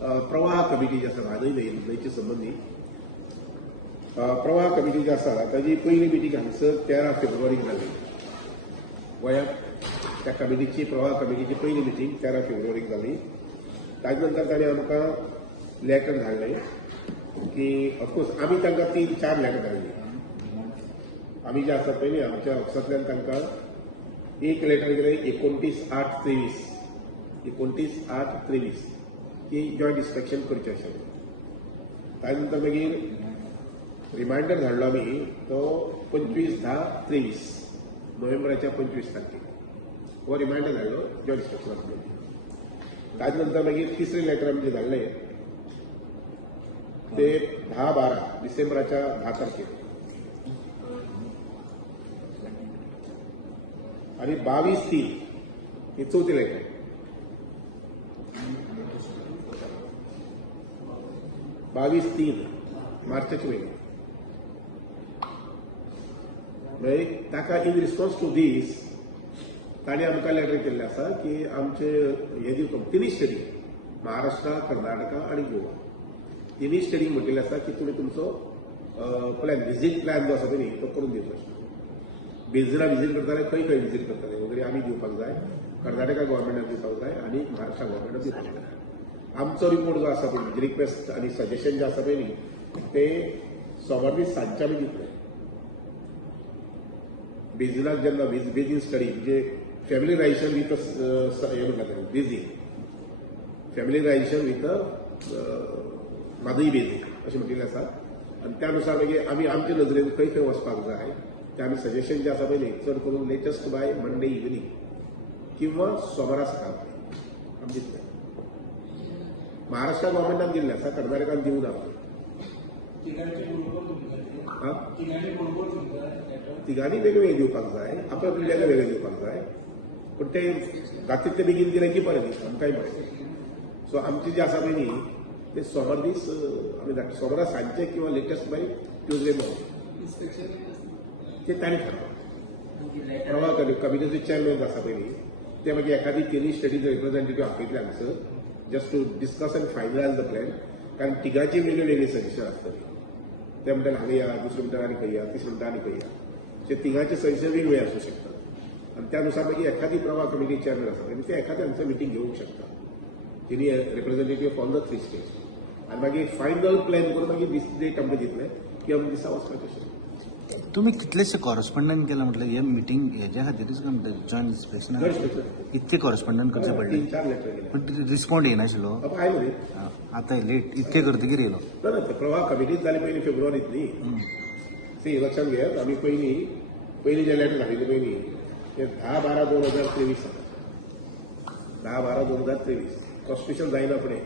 प्रवाह कमिटी जी आसा म्हादय न्हंयचे संबंदीत प्रवाह कमिटी जी आसा ताजी पहिली मिटींग हांगसर 13 फेब्रुवारीक जाली गोंयांत त्या कमिटीची प्रवाह कमिटीची पहिली मिटींग 13 फेब्रुवारीक जाली. ताजे नंतर ताणें आमकां लेटर धाडलें की ऑफकोर्स आमी तांकां 3-4 लेटर धाडली. आमी जे आसा पळय न्ही आमच्या ऑफिसांतल्यान तांकां एक लेटर गेलें 29/8/23 29/8/23 की जॉयंट इन्स्पेक्शन करचें अशें. ताजे नंतर मागीर रिमांयडर धाडलो आमी तो 25/10/23 नोव्हेंबराच्या 25 तारखेक हो रिमांयडर धाडलो जॉयंट इन्स्पेक्शना संबंदी. ताजे नंतर मागीर तिसरें लेटर आमी जे धाडलें ते 10/12 डिसेंबराच्या 10 तारखेक आणि 22/3 हे चौथी लेटर. 22/3 मार्चाचे म्हयने ताका इन रिस्पॉन्स टू दीस ताणें आमकां लेटर केल्लें आसा की आमचे हे दिवप तिनी स्टेटी महाराष्ट्रा कर्नाटका आनी गोवा तिनी स्टेटीक म्हटलेलें आसा की तुमी तुमचो प्लॅन विजीट प्लॅन जो आसा पळय न्ही तो करून दिवचो. बेजिना विजीट करताले खंय खंय विजीट करताले वगैरे आमी दिवपाक जाय, कर्नाटका गव्हर्मेंटाक दिवपाक जाय आनी महाराष्ट्रा गव्हर्मेंटाक दिवपाक जाय. आमचो रिपोर्ट जो आसा पळय रिक्वेस्ट आनी सजेशन जे आसा पळय न्ही ते सोमार दीस सांजचे आमी दितले. बेजिनाक जेन्ना बेजीन स्टडी म्हणजे फॅमिलीरायझेशन विथ हे म्हणटा बेजीन फॅमिलीरायझेशन विथ मादई बेजीन अशें म्हटिल्लें आसा. आनी त्या नुसार मागीर आमी आमचे नजरेन खंय खंय वचपाक जाय ते आमी सजेशन जे आसा पळय न्ही चड करून लेटस्ट बाय मंडे इवनिंग किंवा सोमारा सकाळ आमी दितले. महाराष्ट्रा गव्हर्मेंटान दिल्लें आसा कर्नाटकान दिवं ना. तिगांनी वेगवेगळे दिवपाक जाय आपल्या पिल्ल्याक वेगळे दिवपाक जाय पण ते रातींतले बेगीन दिले की बरें न्ही आमकांय बरें. सो आमचे जे आसा पळय न्ही ते सोमार दीस आमी धाडटा सोमारा सांजचे किंवा लेटस्ट बाय ट्युजडे मॉर्निंग ते ताणें थारावप. प्रवाह कमिटीचे चेअरमॅन आसा पळय न्ही ते मागीर एखादी तिनी स्टेटीचे रिप्रेझेंटेटिव्ह आपयतले हांगसर just to discuss and finalize the plan. कारण तिगांची वेगळी वेगळी सजेशन आसतली. ते म्हणटाले हांगा या दुसरे म्हणटा आनी खंय या तिसरे म्हणटा आनी खंय या ते तिगांचे सजेशन वेगवेगळे आसूं शकतात. आनी त्या नुसार मागीर एखादी प्रवाह कमिटी चेअरमॅन आसा पळय ते एखाद्या हांगसर मिटींग घेवंक शकता तिनी रिप्रेझेंटेटिव्ह ऑन द 3 स्टेट्स आनी मागीर फायनल प्लॅन करून मागीर डेट आमकां दितले की अमके दिसा वचपाचें अशें. तुम्ही कितलेशे कॉरेस्पॉन्डंट केला म्हटलं हे मिटींग हेच्या खातीरच काय म्हणटा जॉयंट इन्स्पेक्शन इतके कॉरेस्पॉन्डंट करचे पडले 3-4 लेटर गेले पण रिस्पॉन्ड येनाशिल्लो आयलो न्ही. आतां लेट इतके करतकीर येयलो. ना ते प्रवाह कमिटीच जाली पयली फेब्रुवारींत न्ही. सी लक्षात घेयात आमी पयली जे लेटर धाडिल्ले पळय न्ही ते 10/12/2023 10/12/2023 कॉन्स्टिट्यूशन जायना फुडें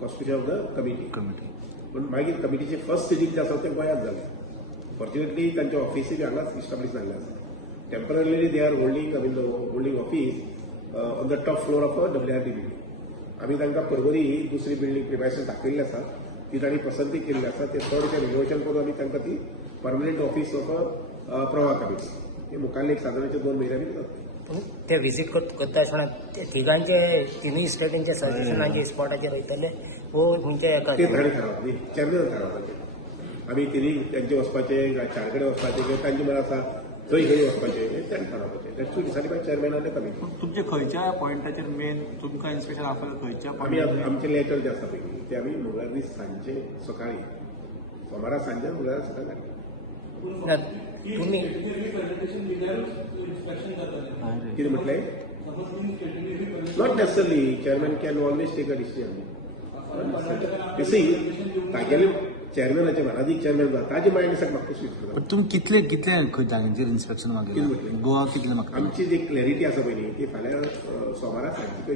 कॉन्स्टिट्यूशन ऑफ द कमिटी. पण मागीर कमिटीचे फर्स्ट सिटींग जे आसा तें गोंयांत जालें. फॉर्च्युनेटली तांचे ऑफिसूय बी हांगाच इस्टाब्लीश जाल्लें आसा. Temporarily they are holding office on the top floor of WRD building. आमी तांकां परवरी दुसरी बिल्डिंग प्रिमायसीस दाखयल्ली आसा ती तांणी पसंती केल्ली आसा. ते चडशें रिनोवेशन करून आमी तांकां ती परमनंट ऑफिस ऑफ प्रवाह कमिटी हे मुखाल्ले एक सादारणचे 2 म्हयन्यांनी जातले. ते विजीट करता आसतना तिगांचे तिनूय स्टेटींचे सजेशनांचे स्पॉटाचेर वयतले वो खंयचे एका ते ताणें थारावप न्ही चेअरमॅन थारावपाचें. आमी तिनी तेंचे वचपाचें चार कडेन वचपाचें किंवा तांचे मनात आसा खंय खंय वचपाचें हें ताणें थारावपाचें. That's to decided by chairman of the committee. तुमचे खंयच्या पॉयंटाचेर मेन तुमकां इन्स्पेक्शन आसलें खंयच्या आमी आमचे लेटर जे आसा पळय ते आमी मंगळार दीस सांजचे सकाळीं सोमारा सांजे मंगळार सकाळीं धाडले. तुम्ही कितें म्हटलें not necessarily chairman can always take a decision. तागेले चेअरमॅनाचे महाराजीक चेअरमॅन जाता ताजे मायंडसेट म्हाका स्वीट करता. पण तुम्ही कितले खंय जाग्यांचेर इन्स्पेक्शन कितें मागयलें म्हटलें गोवा कितले मागता आमची जी क्लॅरिटी आसा पळय न्ही ती फाल्यां सोमारा सांजची